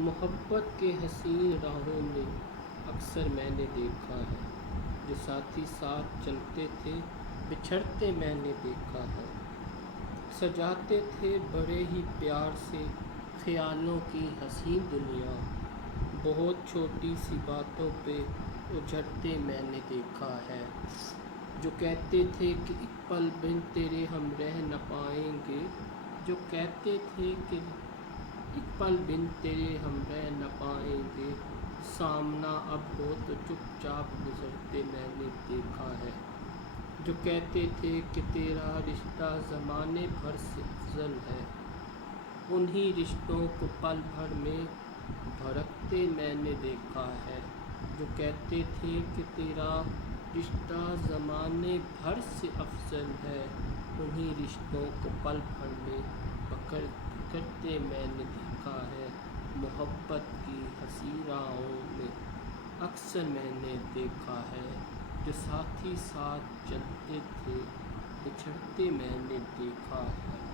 محبت کے حسین راہوں میں اکثر میں نے دیکھا ہے، جو ساتھی ساتھ چلتے تھے بچھڑتے میں نے دیکھا ہے۔ سجاتے تھے بڑے ہی پیار سے خیالوں کی حسین دنیا، بہت چھوٹی سی باتوں پہ اجڑتے میں نے دیکھا ہے۔ جو کہتے تھے کہ ایک پل بن تیرے ہم رہ نہ پائیں گے، جو کہتے تھے کہ ایک پل بن تیرے ہم رہ نہ پائیں گے، سامنا اب ہو تو چپ چاپ گزرتے میں نے دیکھا ہے۔ جو کہتے تھے کہ تیرا رشتہ زمانے بھر سے افضل ہے، انہی رشتوں کو پل بھر میں بھڑکتے میں نے دیکھا ہے۔ جو کہتے تھے کہ تیرا رشتہ زمانے بھر سے افضل ہے، انہی رشتوں کو پل بھر میں بکھرتے میں نے دیکھا ہے۔ محبت کی حسین راہوں میں اکثر میں نے دیکھا ہے، جو ساتھی ساتھ چلتے تھے بچھڑتے میں نے دیکھا ہے۔